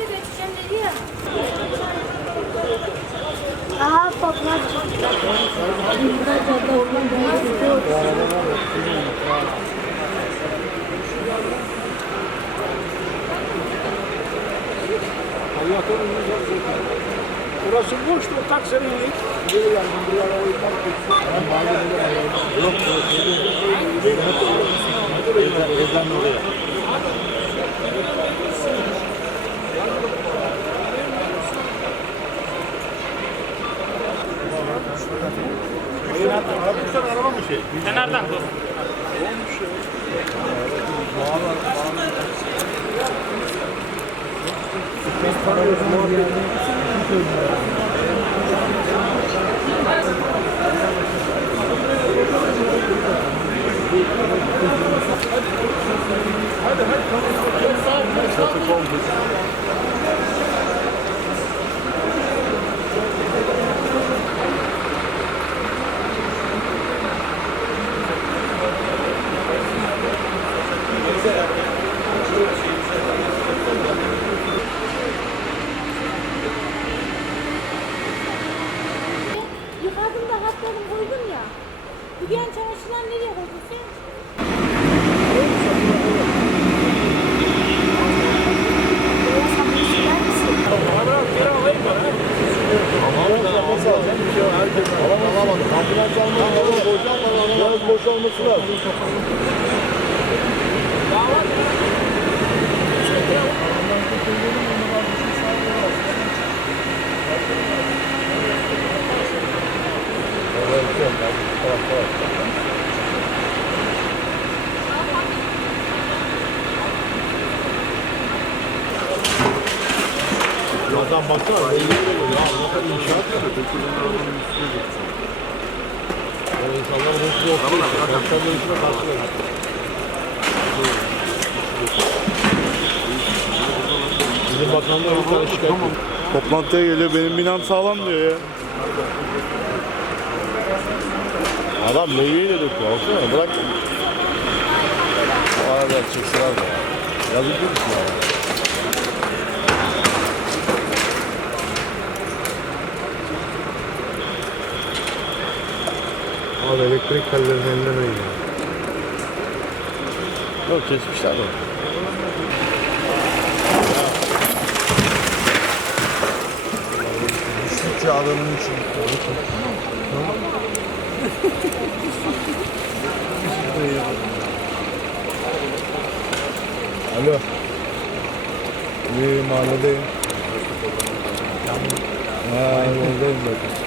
markete götüreceğim dedi ya. Aha toplar. Burası boştu, o taksinin ilk. Geri geldim, buraya arabayı park etsin. Yok, evden oraya. Abi araba mı şey? Kenardan dur. Yıkadım da hatlarını koydum ya. Bu genç çamaşırlar nereye koydun sen? Alamadım. Ambulans almadım. Biraz boşalması lazım. Birazdan baksana. Ya ne kadar inşaat yapıyor. İnsanlar hızlı okuyor. Başkanlar işine karşılıyor. Bizim bakanlar bir tane şikayet ediyor. Toplantıya geliyor, benim binam sağlam diyor ya. Adam meyveyi de döküyor, alsana bırak. Abi çıksın abi. Yazık değil misin abi? Abi elektrik tellerinin elinden öyle. Yok kesmişler de. Düştükçe adamın için. Alo. İyi mahalledeyim. Ha, oradayım zaten.